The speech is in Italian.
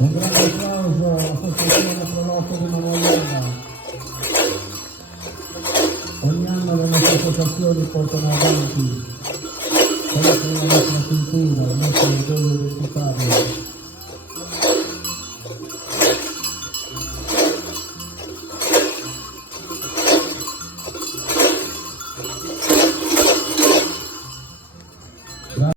Un grande applauso all'Associazione Proloco di Manoiana. Ogni anno le nostre associazioni portano avanti quella che è la nostra cultura,